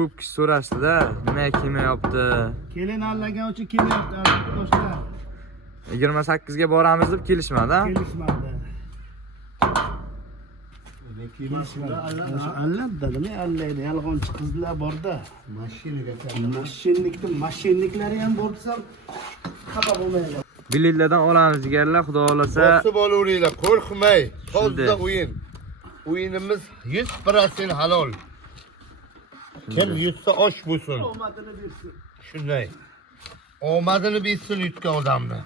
Ko'p kishi so'rashdi-da, nima kelmayapti. Kelin allagan uchun kelyapti do'stlar. 28 ga boramiz deb kelishmadi. Kelishmadi. Alladimi? Allaydi. Yolg'onchi qizlar borda. Mashinniklari ham bo'lsa xafa bo'lmaydi. Biletlardan olamiz jigarlar, xudo xolasa. Bosib olaveringlar, qo'rqmay. Toza o'yin. O'yinimiz 100% halol. Kim yutsa osh bo'lsin. Omadini bersin. Shunday. Omadini bersin yutgan odamni.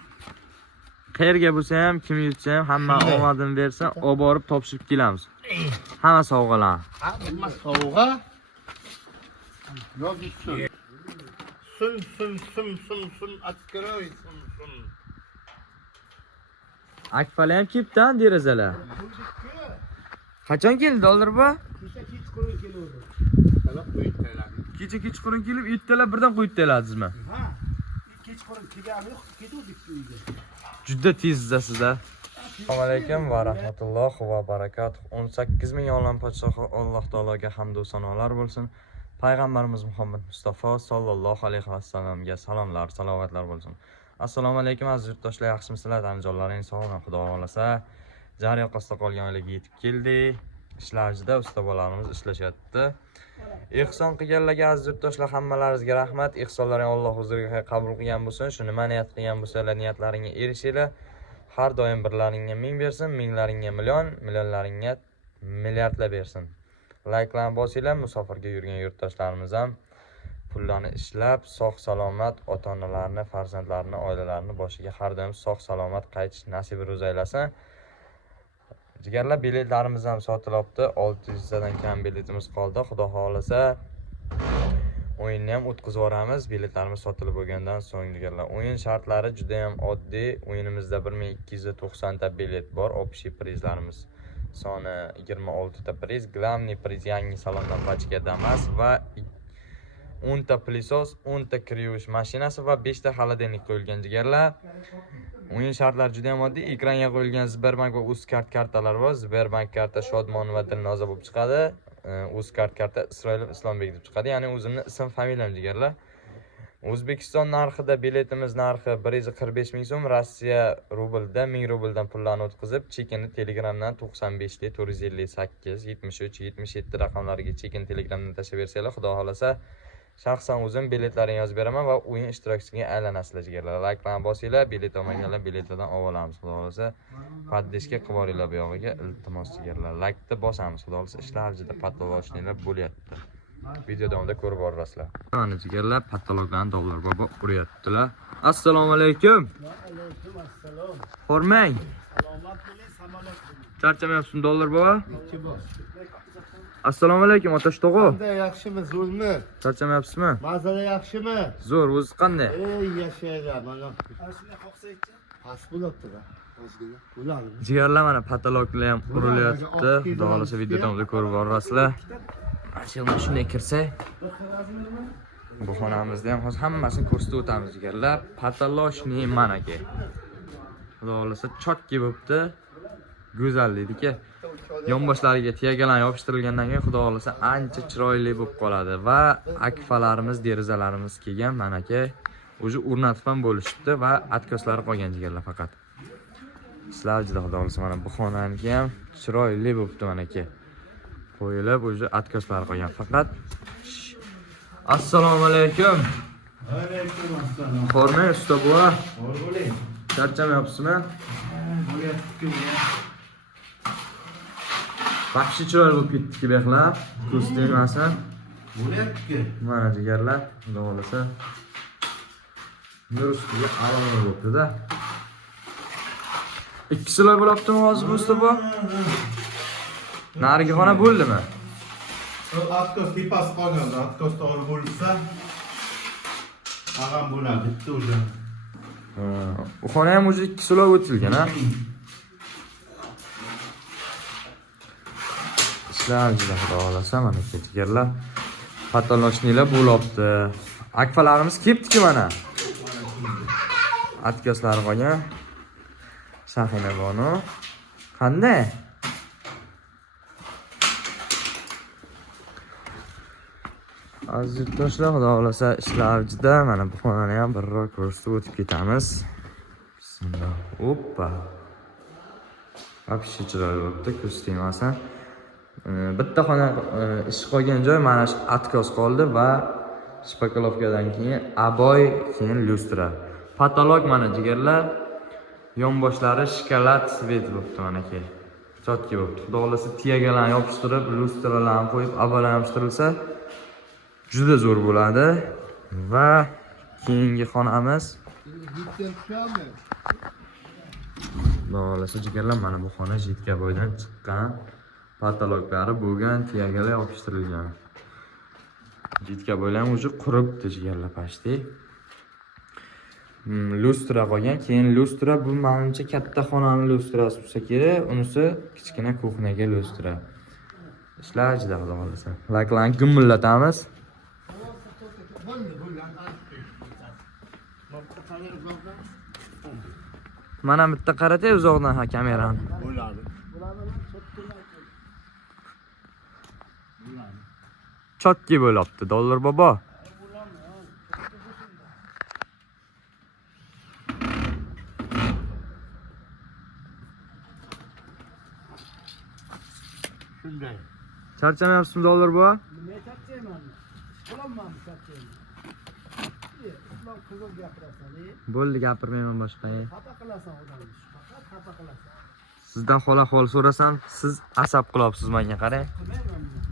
Qayerga bo'lsa ham, kim yutsa ham hamma omadini bersin, olib borib topshirib kelamiz. Hamma sovg'alar. Hamma sovg'a. Yozsin. Sun atkiroy sun. Akfali ham kelibdi-a derazalar. Qachon keldi dollar bu? Kechqurun keladi. Kecha kechqurun kelib, ertalab birdan qo'yib tayladingizmi? Ha. Kechqurun kelgani yo'q, ketuvdik uyga. Juda tezdasiz-a. Assalomu alaykum va rahmatullohi va barakatuh. 18 ming olam podshohi Alloh taologa hamd va sanolar bo'lsin. Payg'ambarimiz Muhammad Mustafa sallallohu alayhi vasallamga salomlar, salovatlar bo'lsin. Assalomu alaykum aziz yurtdoshlar, yaxshimisizlar? Anjorlaring sog'mi? Xudo xolasa. Jar yoqasida qolgan oylarga yetib keldi. Ishlarida usta bolalarimiz ishlashyapti. Ehson qilganlarga aziz yurtdoshlar, hammalaringizga rahmat. Ehsonlaring Alloh huzuriga qabul qilgan bo'lsin. Shuni niyat qilgan bo'lsanglar, niyatlaringga erishinglar. Har doim birlaringga ming bersin, minglaringga million, millionlaringga milliardlar bersin. Like'larni bosinglar, musofirga yurgan yurtdoshlarimiz ham pullarni ishlab, sog' salomat ota-onalarni, farzandlarini, oilalarini boshiga har doim sog' salomat qaytish nasib ro'z aylasin. Jigarlar, biletlarimiz ham sotilibdi. 600 dan kam biletimiz qoldi. Xudo xolasa o'yinni ham o'tkazib yuboramiz. Biletlarimiz sotilib bo'lgandan so'ng jigarlar. O'yin shartlari juda ham oddiy. O'yinimizda 1290 ta bilet bor. Общий prizlarimiz soni 26 ta priz. Главный priz yangi salondan pachka damas va 10 ta plysos, 10 ta kriush mashinasi va 5 ta xolodilnik qo'yilgan jigarlar. O'yin shartlari juda ham oddiy. Ekranga qo'yilgan Sberbank va Uzcard kartalar bor. Sberbank karta Shodmon va Dilnoza bo'lib chiqadi. Uzcard karta Isroilov Islombek deb chiqadi. Ya'ni o'zimni ism familiyam jigarlar. O'zbekiston narxida biletimiz narxi 145 ming so'm, Rossiya rublda 1000 rubldan pullarni o'tkazib, chekinni Telegramdan 95 458 73 77 raqamlariga chekin Telegramdan tashlab bersanglar, xudo xolasa shaxsan o'zim biletlarini yozib beraman va o'yin ishtirokchisiga aylanasizlar jigarlar. Like'larni bosinglar, bilet olmaganlar biletlardan olamiz, xudo xolasa. Paddeshga qilib boringlar bu yog'iga, iltimos jigarlar. Like'ni bosamiz, xudo xolasa. Ishlar juda patolochnilar bo'lyapti. Video davomida ko'rib borasizlar. Mana jigarlar, patologlarni dollar bobo uryaptilar. Assalomu alaykum. Va alaykum assalom. Hormang. Salomat bo'ling, samolat bo'ling. Charchamayapsizmi dollar bobo? Ikki bor. Assalomu alaykum otash tog'o. Qanday yaxshimi, zo'rmi? Charchamayapsizmi? Mazada yaxshimi? Zo'r, o'zi qanday? Ey, yashaylar, mana. Ashuna qoqsaychi. Pas bo'libdi-da. O'zgina. Ularni. Jigarlar, mana patologlar ham urilyapti. Xudo xolasa video davomida ko'rib borasizlar. Mana shunday kirsak, bu xonamizda ham hozir hammasini ko'rsatib o'tamiz jigarlar. Patolochni mana aka. Xudo xolasa chotki bo'libdi. Go'zal deydi-ki, yonboshlariga tiyagalar yopishtirilgandan keyin xudo xolasa ancha chiroyli bo'lib qoladi va akfalarimiz, derazalarimiz kelgan mana aka. O'zi o'rnatib ham bo'lishibdi va atkoslari qolgan jigarlar faqat. Sizlar juda xudo xolasa mana bu xonaniki ham chiroyli bo'libdi mana aka. Qo'yilib, o'zi atkoslari qolgan faqat. Assalomu alaykum. Alaykum assalom. Xormay usta buva. Bor bo'ling. Charchamayapsizmi? Bo'lyapti-ku. Baxshi chiroyli bo'lib ketdi-ki bexlar. Ko'z tegmasin. Bo'lyapti-ku. Mana jigarlar, xudo xolasa. Nur ustiga a'lo bo'libdi-da. Ikkisilar bo'libdimi hozir bu usta bu? Narigi xona bo'ldimi? Atkos tepasi qolganda, atkos to'g'ri bo'lsa, ag'am bo'ladi, bitta o'zi. Bu xona ham o'zi 2 sulov o'tilgan, ha? Ishlar juda xudo xolasa mana jigarlar. Patolochnilar bo'libdi. Akfalarimiz kelibdi-ku mana. Atkoslari qolgan. Safina bonu. Qanday? Aziz yurtdoshlar, xudo xolasa ishlar juda. Mana bu xonani ham birroq ko'rsatib o'tib ketamiz. Bismillah. Oppa. Вообще chiroyli bo'libdi, ko'z tegmasin. Bitta xona ish qolgan joy mana shu atkos qoldi va shpakolovkadan keyin aboy, keyin lyustra. Patolog mana jigarlar. Yonboshlari shikolat svet bo'libdi mana aka. Chotki bo'libdi. Xudo xolasa tiyagalarni yopishtirib, lyustralarni qo'yib, aboylar yopishtirilsa juda zo'r bo'ladi. Va keyingi xonamiz Xudo xolasa jigarlar mana bu xona jitka boydan chiqqan. Patologlari bo'lgan, tiyagalar yopishtirilgan. Jitka boylar ham уже quribdi jigarlar pashti. Lustra qolgan. Keyin lustra bu menimcha katta xonaning lustrasi bo'lsa kerak, unisi kichkina kuxnaga lustra. Ishlar juda xudo xolasa. Laklarni gumillatamiz. Mana bitta qaratay uzoqdan ha kamerani. Chotki bo'libdi, dollar bobo. Shunday. Charchamayapsizmi dollar bobo? Nima charchayman? Qilolmayman charchayman. Islom qizil gapirasan, Bo'ldi, gapirmayman boshqa. xafa qilasan odamni. Faqat xafa qilasan. Sizdan xola-xol so'rasam, siz asab qilyapsiz menga, qarang. Qilmayman men.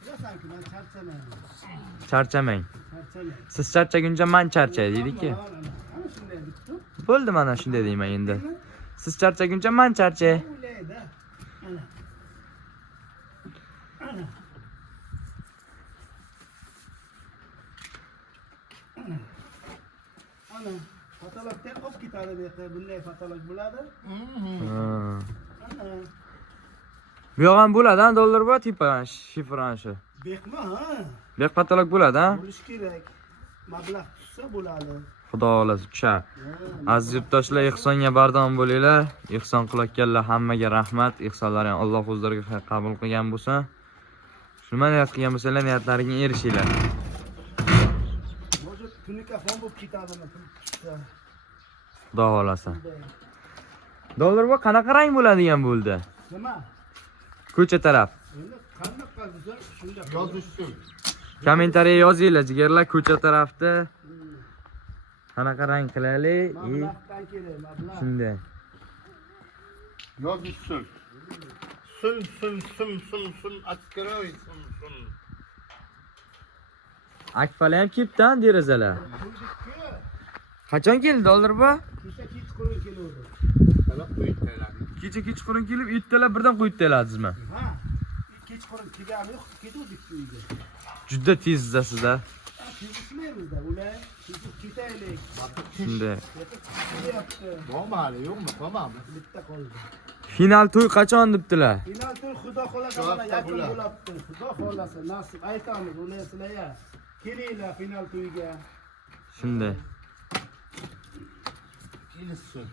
Bilasanki men charchamayman. Charchamang. Charchamayman. Siz charchaguncha men charchay deydi-ki. Ana shunday bitdi. Bo'ldi, mana shunday deyman endi. Siz charchaguncha men charchay. O'ylaydi. Ana. Ana, patologdan olib ketadi bu yerda. Bunday patolog bo'ladi. Ana. Bu yoq ham bo'ladi, dollar bobo, tipa shifran shu. Bekma, ha? Bek patolog bo'ladi, ha? Bo'lish kerak. Mablag' tushsa bo'ladi. Xudo xolasa tushar. Aziz yurtdoshlar, ihsonga bardom bo'linglar. Ihson qilayotganlar hammaga rahmat. Ihsonlaringizni Alloh o'zlariga qabul qilgan bo'lsa, shuni niyat qilgan bo'lsanglar, niyatlaringizga erishinglar. Может, tunikafon bo'lib ketadimi? Tushsa. Xudo xolasa. Dollar bobo qanaqa rang bo'ladigan bo'ldi? Nima? Ko'cha taraf. Endi qanaqa desa, shunday Yozishsin. Kommentariya yozinglar, jigarlar, ko'cha tarafda qanaqa rang qilaylik? Mablag'dan kerak, mablag'. Shunday. Yozishsin. Sun, askaraviy, sun. Akfala ham kelibdi-a, derazalar. Qachon keldi dollar bobo? Kecha kechqurun keluvdi. Talab qo'yibdilar. Kecha kechqurun kelib, ertalab birdan qo'yib tayladingizmi? Ha? Kechqurun kelgani yo'q, ketuvdik uyga. Juda tezdasiz-da. Tezishmaymizda, ular ketaylik. Shunday. Kelyapti. Bormi hali, yo'qmi? Bormi? Bitta qoldi. Final to'y qachon debdilar? Final to'y xudo xohlasa mana yakun bo'libdi. Xudo xohlasa nasib aytamiz ular sizlarga. Kelinglar final to'yga. Shunday. Kelishsin.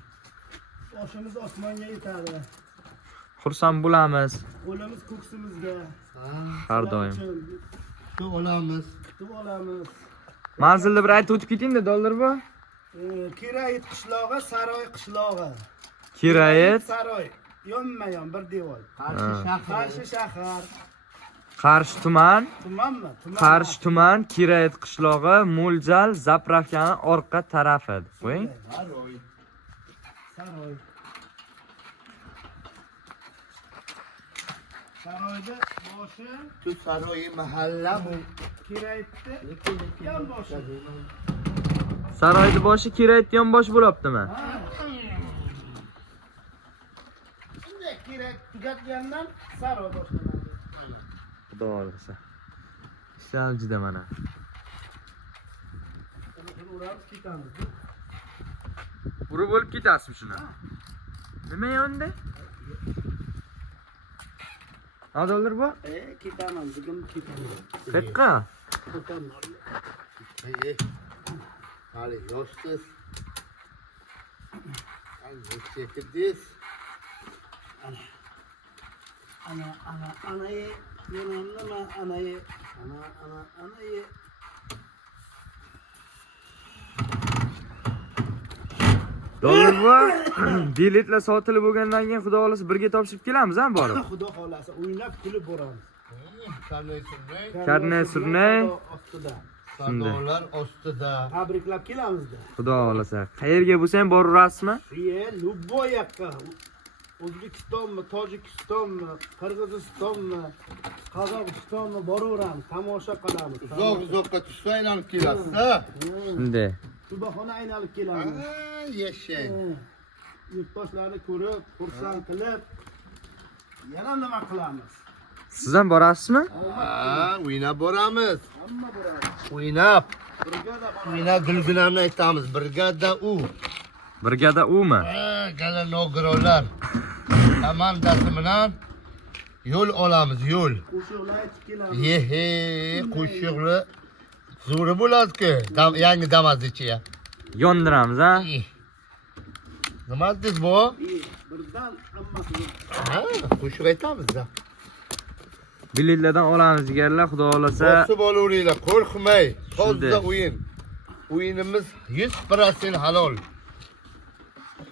Boshimiz osmonga yetadi. Xursand bo'lamiz Qo'limiz ko'ksimizga. har doim. Shu olamiz. Kutib olamiz. Manzilni bir aytib o'tib keting-da, dollar bobo. Kirayit qishlog'i, Saroy qishlog'i. Kirayet, Saroy. Yonma-yon bir devor. Qarshi shahar. Qarshi shahar. Qarshi tuman, Tumanmi? Tuman. Qarshi tuman, Kirayet qishlog'i, mo'ljal zapravkani orqa tarafi. Qo'ying. Saroy. Saroy. Saroyda boshi Shu saroyi mahalla bu. Kirayitda yon boshi. Saroyning boshi Kirayet yonbosh bo'libdimi? Shunday kerak tugatgandan Saroy boshlanadi. Xudo xolasa. Ishlar juda mana. Uni urib ketamiz. Urib bo'lib ketasizmi shuni? Nima endi? Dollar bobo? Ketaman, bugun ketaman. Qayerqa? Ketaman. Hali yoshsiz. Hali yetishdiz. Ana, yana nima, ana Ana ye. Dollar biletlar sotilib bo'lgandan keyin xudo xolasa birga topshirib kelamiz, ha, borib. Xudo xolasa o'ynab kulib boramiz. Karnay surnay. Ostida. Sadolar ostida. Tabriklab kelamizda. Xudo xolasa. Qayerga bo'lsa ham boraverasizmi? Любой yoqqa. O'zbekistonmi, Tojikistonmi, Qirg'izistonmi, Qozog'istonmi boraveramiz, tomosha qilamiz. Uzoq-uzoqqa tushsa aylanib kelasiz-a? Shunday. Subaxona aylanib kelamiz. Yashang. Yurtdoshlarni ko'rib, xursand qilib, yana nima qilamiz? Siz ham borasizmi? O'ynab boramiz. Hamma boradi. O'ynab. Brigada boradi. O'ynab Gulginamni aytamiz. Brigada u. Brigada U'mi? Gala nogironlar komandasi bilan yo'l olamiz, yo'l. Qo'shiqlar aytib kelamiz. Yehe, qo'shiqlar zo'ri bo'ladi-ku. Yangi Damazchiya. Yondiramiz, ha? Nima dedingiz bu? Birdan hammasini. Qo'shiq aytamiz-da. Biletlardan olamiz deganlar, xudo xolasa. Bosib olaveringlar, qo'rqmay. Shunday. Toza o'yin. O'yinimiz 100% halol.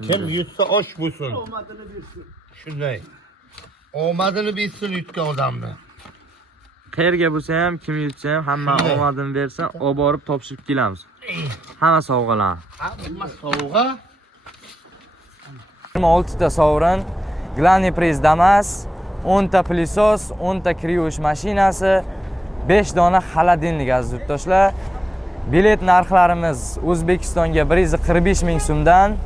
Kim yutsa osh bo'lsin. Omadini bersin. Shunday. Omadini bersin yutgan odamni. Qayerga bo'lsa ham, kim yutsa ham hamma Shunday. omadini bersin, olib borib topshirib kelamiz. Hamma sovg'alar. Hamma sovg'a. 26 ta sovrin, Glani priz Damas, 10 ta pilisos, 10 ta kriush mashinasi, 5 dona xolodilnik aziz yurtdoshlar. Bilet narxlarimiz O'zbekistonga 145 ming so'mdan,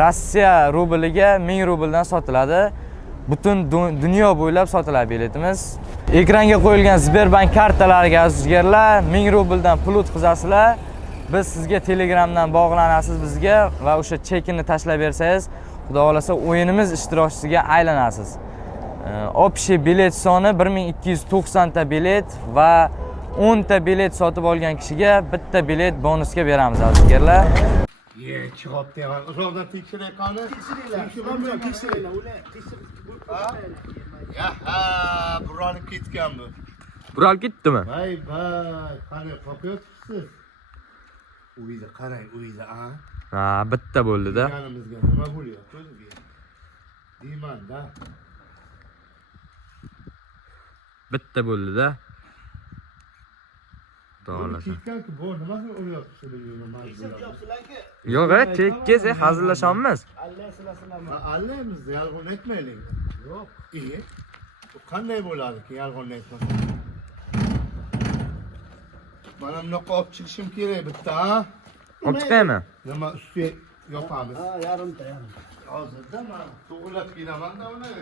Rossiya rubliga 1000 rubldan sotiladi. Butun dunyo bo'ylab sotiladi biletimiz. Ekranga qo'yilgan Sberbank kartalariga azizlarlar 1000 rubldan pul o'tkazasizlar. Biz sizga Telegramdan bog'lanasiz bizga va o'sha chekini tashlab bersangiz, xudo xolasa o'yinimiz ishtirokchisiga aylanasiz. Общий bilet soni 1290 ta bilet va 10 ta bilet sotib olgan kishiga bitta bilet bonusga beramiz azizlarlar. Chiqib deyman. Uzoqdan tekshiray qani? Tekshiringlar. Tekshiringlar. Ular tekshirib Yaha, buranib ketgan bu. Bural ketdimi? Vay, qani qo'yibsiz? Uyda qarang, uyda, a? Ha, bitta bo'ldi-da. Yanimizga nima bo'lyapti o'zi? Deyman-da. Bitta bo'ldi-da. To'g'ri. Ketgan-ku, bu nima o'lyapti bilmayman. Yo'qsilarki. Yo'q, tekkiz, hazillashamiz. Allah silasizlarmi? Allaymiz, yolg'on aytmaylik. Yo'q. Bu qanday bo'ladi-ki, yolg'on aytmasa? Mana bunaqa olib chiqishim kerak bitta, ha? Olib chiqaymi? Nima ustiga yopamiz? Ha, yarimta. Hozirda men to'g'rilab kelaman-da uni.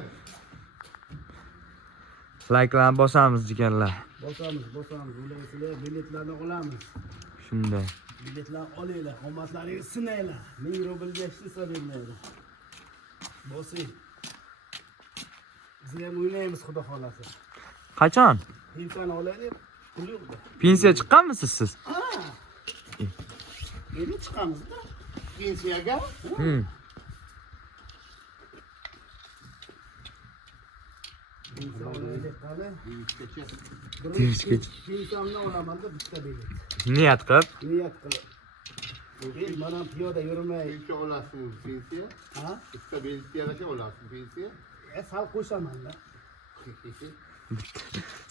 Like'larni bosamiz jigarlar. Bosamiz. Ular biletlarni olamiz. Shunday. Biletlar olinglar, qomatlaringizni sinanglar. 1000 rublga hech narsa bermaydi. Bosing. Biz ham o'ynaymiz xudo xolasa. Qachon? Insani olaylik, pul yo'qda. Pensiya chiqqanmisiz siz? Endi chiqamiz-da. Pensiyaga? Pensiya olaylik qani. Tinchlik. Pensiямni olaman-da bitta bilet. Niyat qilib. Niyat qilib. Mana piyoda yurmay. Pensiya olasiz, pensiya? Ha? Bitta pensiyaga olasiz, pensiya? Sal qo'shaman-da.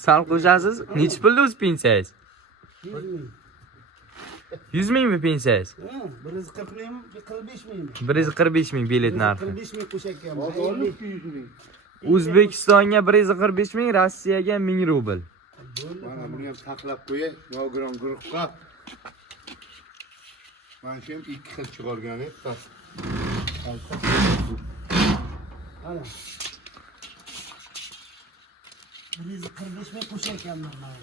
Sal qo'shasiz. Necha pulda o'z pensiyangiz? 100 ming. 100 mingmi pensiyangiz? 140 mingmi, 45 mingmi? 145 ming bilet narxi. 45 ming qo'shakkan. Olib 100 ming. O'zbekistonga 145 ming, Rossiyaga 1000 rubl. Mana buni ham saqlab qo'yay, nogiron guruhga. Mana shu ham 2 xil chiqargan edi. Ana. 145 ming qo'shakkanman men.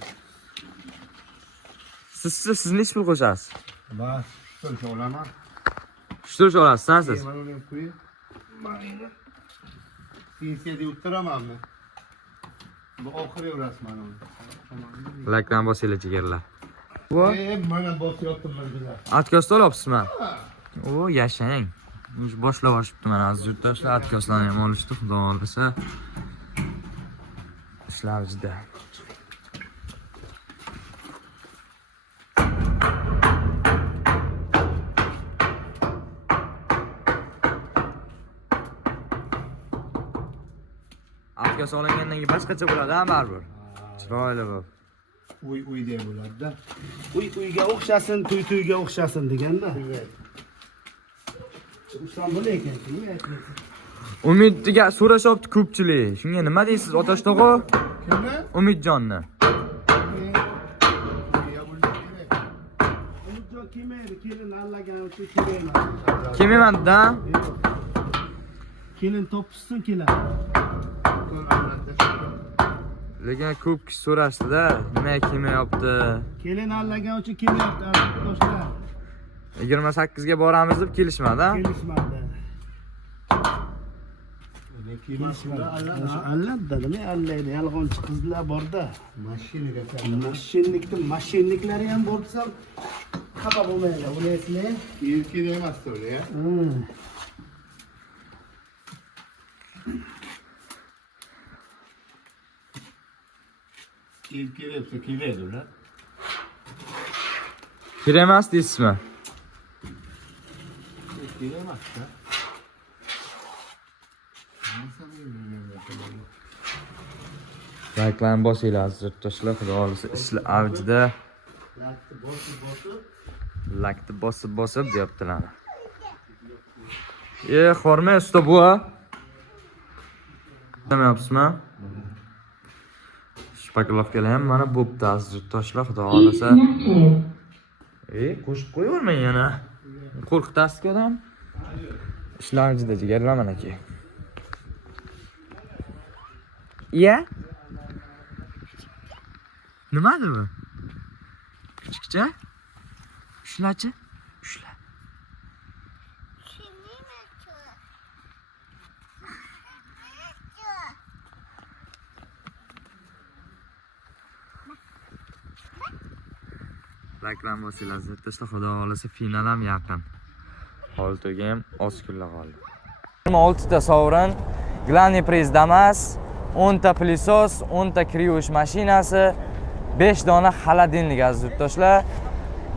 Siz necha pul qo'shasiz? Bas, shuncha olaman. Shturush olasiz, siz? Mana uni ham qo'yay. Mana pensiyada o'tiramanmi? Bu oxiri rasman uni. Like'dan bosinglar jigarlar. Mana bosyapman bizlar. Atkos olyapsizmi? O, yashang. Boshlab olishibdi mana aziz yurtdoshlar, atkoslarni ham olishdi, xudo xolasa. Ishlar juda. Obyektga solingandan keyin boshqacha bo'ladi-a, baribir. Chiroyli bu. Uydek bo'ladi-da. Uyga o'xshasin, to'yga o'xshasin deganda. O'sham bo'lar ekan, nima aytmaysiz? Umidga so'rashyapti ko'pchilik. Shunga nima deysiz, Otash tog'a? Kimni? Umidjonni. Umidjon kelmaydi, kelin allagan uchun kelmayman. Kelmayman-da. Kelin topishsin keladi. Lekin ko'p kishi so'rashdi-da, nima kelmayapti? Kelin allagan uchun kelmayapti, do'stlar. 28 ga boramiz deb kelishmadi-a? Kelishmadi. Alladda nima allaydi, yolg'onchi qizlar bor-da. Mashinniklari ham bor desam, xafa bo'lmaydi. Ularni Erkak emas to'g'ri, ya. Erkak debsa keladi ular. Kerak deysizmi? Erkak emas-da. Like'larni bosinglar, aziz yurtdoshlar, xudo xolisa ishlar avjida. Like'ni bosib deyaptilar. Xormay usta bu-a. Demayapsizmi? Shpakilovkalar ham mana bo'pti, aziz yurtdoshlar, xudo xolisa. Qo'shib qo'yavermang yana. Qo'rqitasiz-ku odam. Ishlar avjida jigarlar mana aka. Iya? Nimadi bu? Kichikcha? Ushlachi? Ushla. Like'larni bosinglar, zotda xudo xolisa final ham yaqin. Holtoga ham oz kunlar qoldi. 26 ta sovrin, Glani priz Damas, 10 ta pilisos, 10 ta kriush mashinasi, 5 dona xolodilnik aziz yurtdoshlar.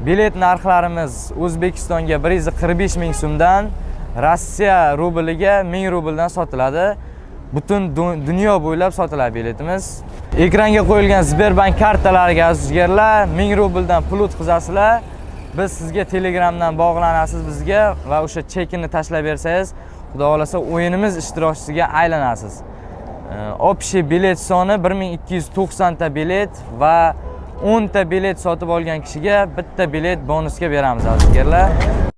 Bilet narxlarimiz O'zbekistonga 145 ming so'mdan, Rossiya rubliga 1000 rubldan sotiladi. Butun dunyo bo'ylab sotiladi biletimiz. Ekranga qo'yilgan Sberbank kartalariga azizlarlar 1000 rubldan pul o'tkazasizlar. Biz sizga Telegramdan bog'lanasiz bizga va o'sha chekini tashlab bersangiz, xudo xolasa o'yinimiz ishtirokchisiga aylanasiz. Общий bilet soni 1290 ta bilet va 10 ta bilet sotib olgan kishiga bitta bilet bonusga beramiz azizlarlar.